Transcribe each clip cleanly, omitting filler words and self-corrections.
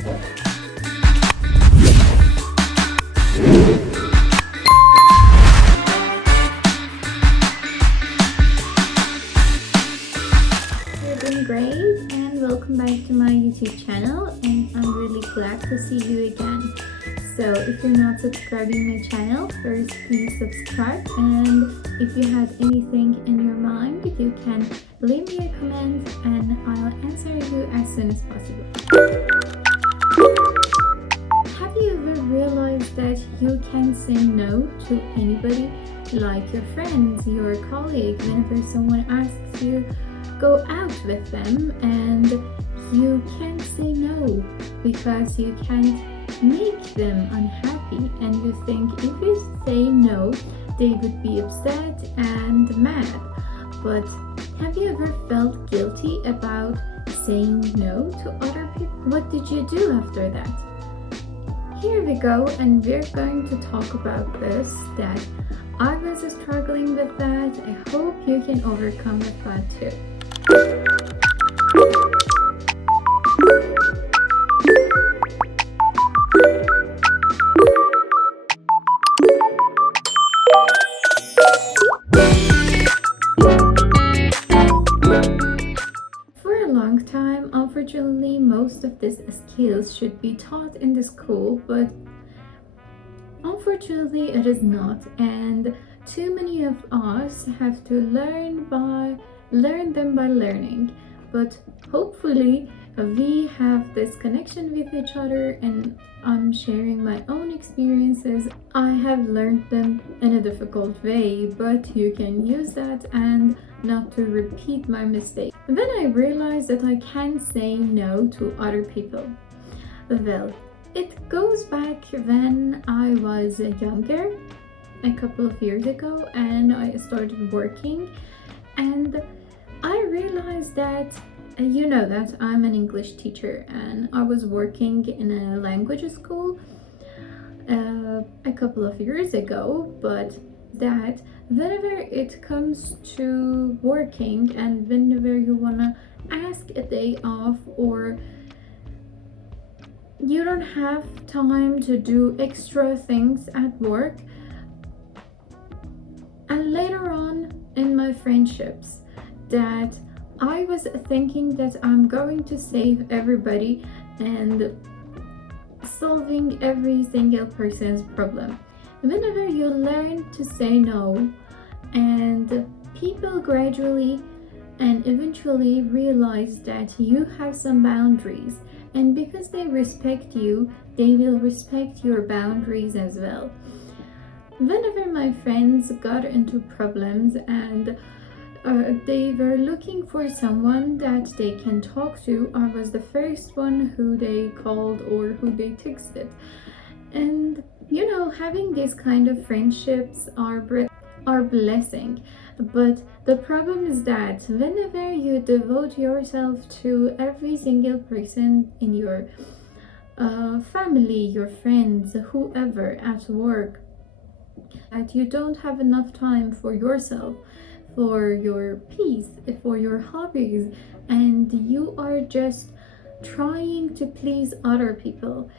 You're doing great, and welcome back to my YouTube channel, and I'm really glad to see you again. So if you're not subscribing my channel, first please subscribe, and if you have anything in your mind, you can leave me a comment and I'll answer you as soon as possible. Have you ever realized that you can say no to anybody, like your friends, your colleague, whenever someone asks you go out with them, and you can't say no because you can't make them unhappy, and you think if you say no they would be upset and mad. But have you ever felt guilty about saying no to other people? What did you do after that? Here we go, and we're going to talk about this, that I was struggling with that. I hope you can overcome with that too. For a long time, unfortunately, most of these skills should be taught in the school, but unfortunately it is not, and too many of us have to learn them by learning. But hopefully we have this connection with each other, and I'm sharing my own experiences. I have learned them in a difficult way, but you can use that and not to repeat my mistake. Then I realized that I can say no to other people. Well, it goes back when I was younger, a couple of years ago, and I started working, and I realized that that I'm an English teacher, and I was working in a language school a couple of years ago, but that whenever it comes to working and whenever you wanna ask a day off, or you don't have time to do extra things at work, and later on in my friendships, that I was thinking that I'm going to save everybody and solving every single person's problem. Whenever you learn to say no, and people gradually and eventually realize that you have some boundaries, and because they respect you, they will respect your boundaries as well. Whenever my friends got into problems and they were looking for someone that they can talk to, I was the first one who they called or who they texted. And having these kind of friendships are blessing. But the problem is that whenever you devote yourself to every single person in your family, your friends, whoever, at work, that you don't have enough time for yourself, for your peace, for your hobbies, and you are just trying to please other people.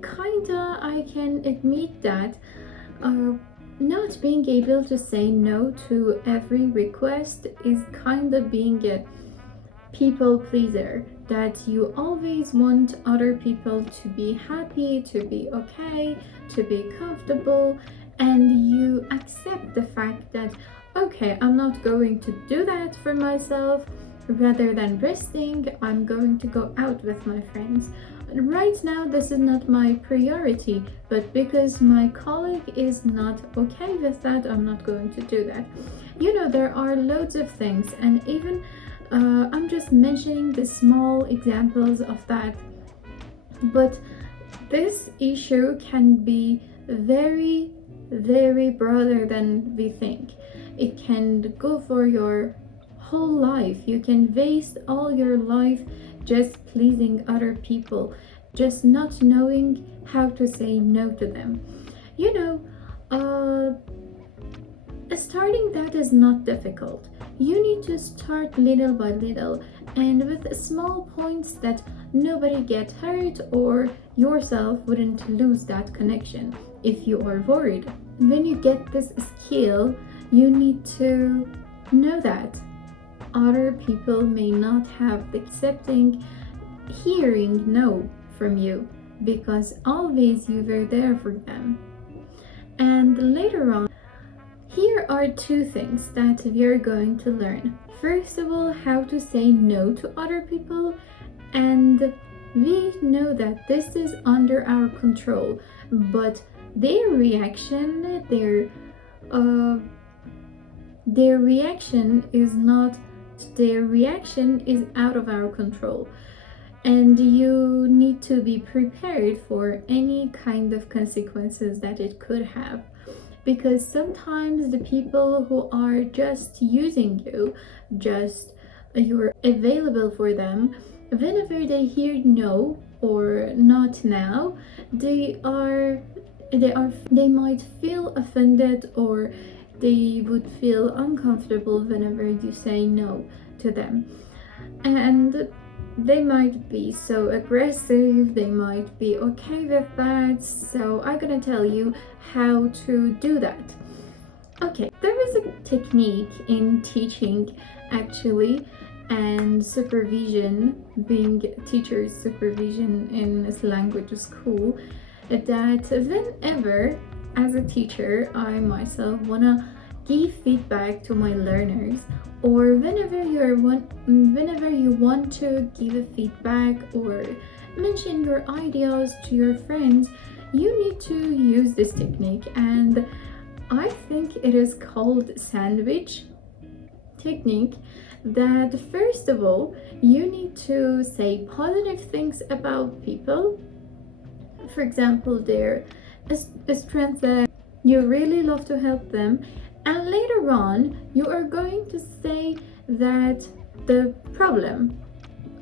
Kinda, I can admit that not being able to say no to every request is kinda being a people pleaser, that you always want other people to be happy, to be okay, to be comfortable, and you accept the fact that okay, I'm not going to do that for myself. Rather than resting, I'm going to go out with my friends. Right now, this is not my priority, but because my colleague is not okay with that, I'm not going to do that. There are loads of things, and even I'm just mentioning the small examples of that. But this issue can be very, very broader than we think. It can go for your whole life. You can waste all your life just pleasing other people, just not knowing how to say no to them. Starting that is not difficult. You need to start little by little, and with small points that nobody get hurt or yourself wouldn't lose that connection if you are worried. When you get this skill, you need to know that other people may not have the accepting hearing no from you because always you were there for them. And later on, here are two things that we are going to learn. First of all, how to say no to other people, and we know that this is under our control, but their reaction, their reaction is not, their reaction is out of our control, and you need to be prepared for any kind of consequences that it could have, because sometimes the people who are just using you, just you're available for them, whenever they hear no or not now, they might feel offended, or they would feel uncomfortable whenever you say no to them, and they might be so aggressive, they might be okay with that. So I'm gonna tell you how to do that. Okay, there is a technique in teaching actually, and supervision, being teacher's supervision in this language school, that whenever as a teacher I myself wanna give feedback to my learners, or whenever you want to give a feedback or mention your ideas to your friends, you need to use this technique, and I think it is called sandwich technique. That first of all, you need to say positive things about people, for example their strength, that you really love to help them, and later on you are going to say that the problem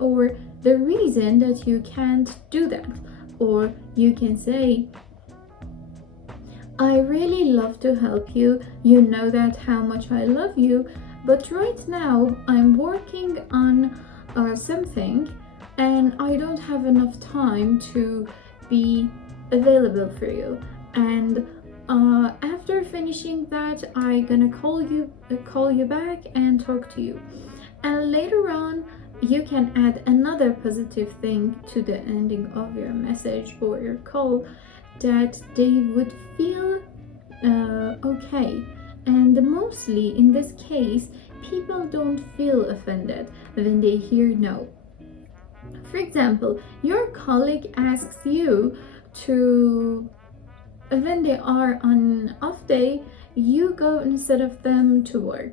or the reason that you can't do that, or you can say, I really love to help you, you know that how much I love you, but right now I'm working on something and I don't have enough time to be available for you, and after finishing that I'm gonna call you back and talk to you. And later on you can add another positive thing to the ending of your message or your call, that they would feel okay. And mostly in this case, people don't feel offended when they hear no. For example, your colleague asks you to, when they are on off day, you go instead of them to work.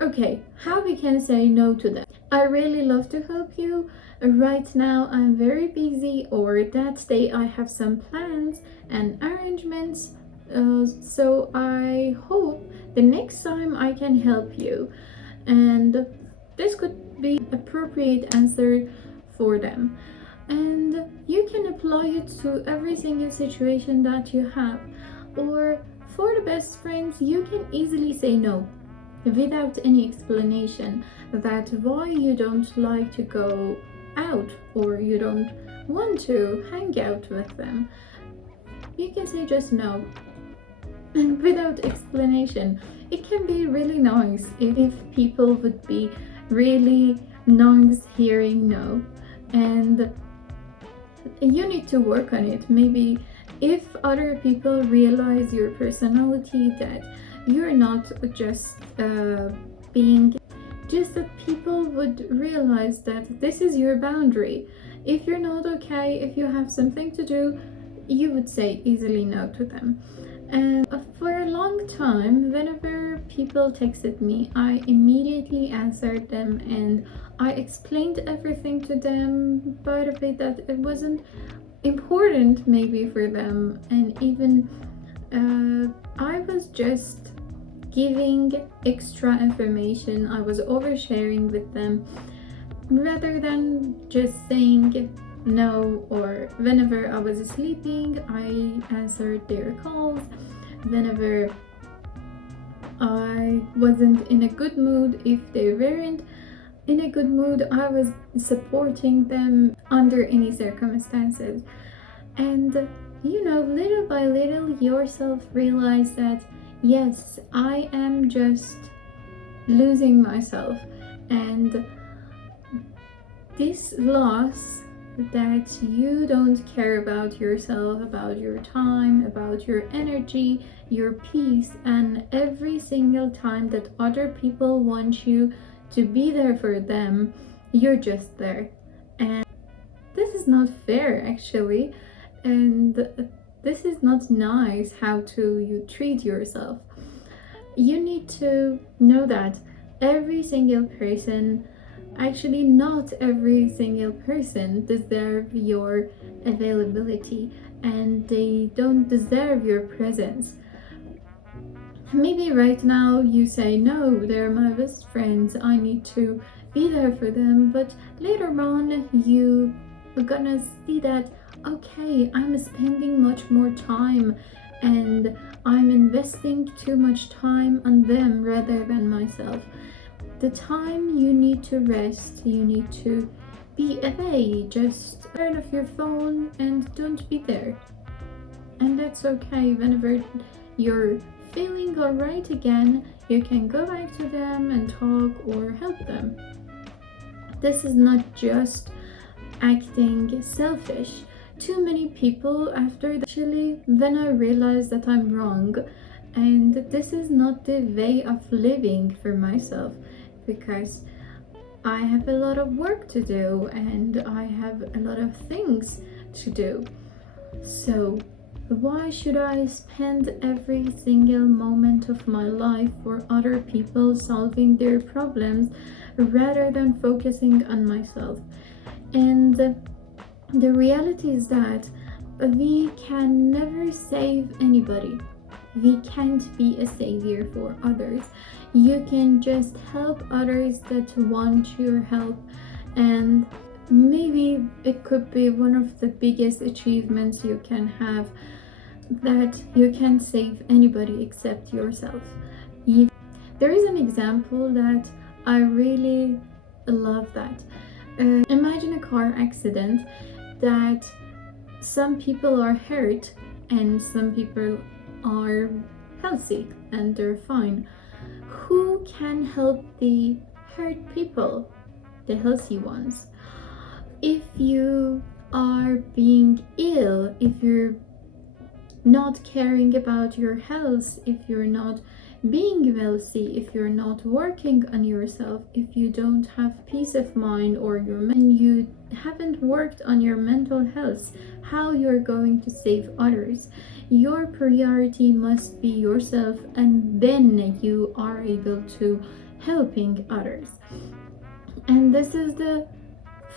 Okay, how we can say no to them? I really love to help you. Right now I'm very busy, or that day I have some plans and arrangements. So I hope the next time I can help you. And this could be appropriate answer for them. And you can apply it to every single situation that you have. Or for the best friends, you can easily say no without any explanation, that why you don't like to go out or you don't want to hang out with them. You can say just no, and without explanation. It can be really nice if people would be really nice hearing no, and you need to work on it. Maybe if other people realize your personality, that you're not just being, just that people would realize that this is your boundary. If you're not okay, if you have something to do, you would say easily no to them. And for a long time, whenever people texted me, I immediately answered them and I explained everything to them, by the way that it wasn't important maybe for them, and even I was just giving extra information, I was oversharing with them, rather than just saying no. Or whenever I was sleeping, I answered their calls. Whenever I wasn't in a good mood, if they weren't, in a good mood, I was supporting them under any circumstances. And little by little, yourself realize that yes, I am just losing myself. And this loss, that you don't care about yourself, about your time, about your energy, your peace, and every single time that other people want you to be there for them, you're just there. And this is not fair, actually. And this is not nice how to you treat yourself. You need to know that every single person, actually not every single person, deserve your availability, and they don't deserve your presence. Maybe right now you say, no, they're my best friends, I need to be there for them, but later on you are gonna see that, okay, I'm spending much more time and I'm investing too much time on them rather than myself. The time you need to rest, you need to be away, just turn off your phone and don't be there. And that's okay. Whenever you're feeling alright again, you can go back to them and talk or help them. This is not just acting selfish. Too many people after that, actually, when I realized that I'm wrong, and this is not the way of living for myself, because I have a lot of work to do and I have a lot of things to do. So why should I spend every single moment of my life for other people solving their problems rather than focusing on myself? And the reality is that we can never save anybody. We can't be a savior for others. You can just help others that want your help, and maybe it could be one of the biggest achievements you can have, that you can't save anybody except yourself. There is an example that I really love that. Imagine a car accident that some people are hurt and some people are healthy and they're fine. Who can help the hurt people? The healthy ones. If you are being ill, if you're not caring about your health, if you're not being wealthy, if you're not working on yourself, if you don't have peace of mind, or you haven't worked on your mental health, how you're going to save others? Your priority must be yourself, and then you are able to helping others. And this is the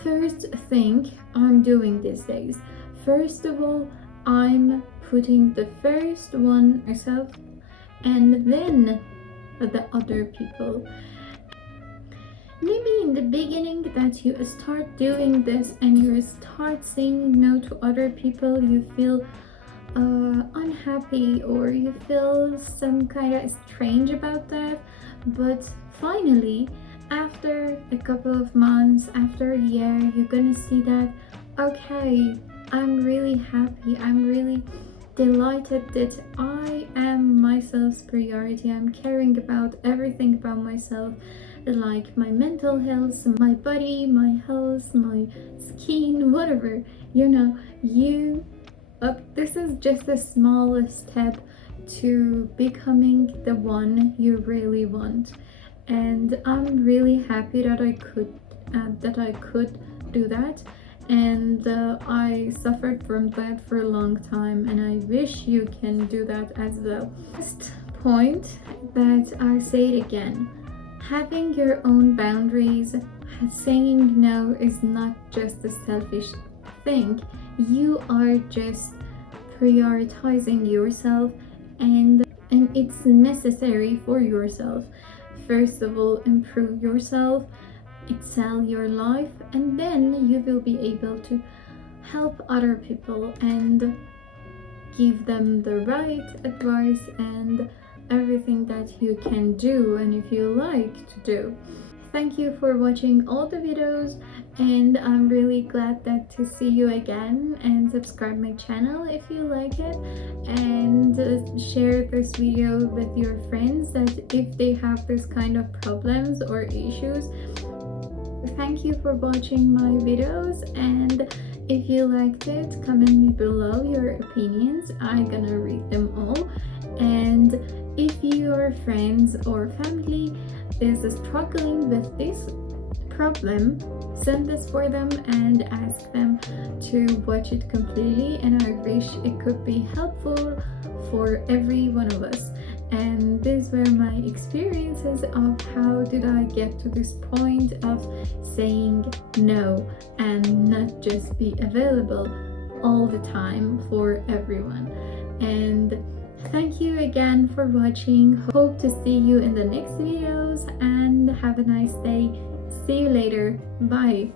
first thing I'm doing these days. First of all, I'm putting the first one myself, and then the other people. Maybe in the beginning that you start doing this and you start saying no to other people, you feel unhappy, or you feel some kind of strange about that. But finally, after a couple of months, after a year, you're gonna see that, okay, I'm really happy, I'm really delighted that I am myself's priority. I'm caring about everything about myself, like my mental health, my body, my health, my skin, whatever. This is just a small step to becoming the one you really want. And I'm really happy that I could do that. And I suffered from that for a long time, and I wish you can do that as well. Last point that I say it again: having your own boundaries, saying no is not just a selfish thing. You are just prioritizing yourself, and it's necessary for yourself. First of all, improve yourself, excel your life, and then you will be able to help other people and give them the right advice and everything that you can do and if you like to do. Thank you for watching all the videos, and I'm really glad that to see you again, and subscribe my channel if you like it, and share this video with your friends that if they have this kind of problems or issues. Thank you for watching my videos, and if you liked it, comment me below your opinions. I'm gonna read them all. And if your friends or family is struggling with this problem, send this for them and ask them to watch it completely, and I wish it could be helpful for every one of us. And these were my experiences of how did I get to this point of saying no and not just be available all the time for everyone. And thank you again for watching. Hope to see you in the next videos, and have a nice day. See you later. Bye.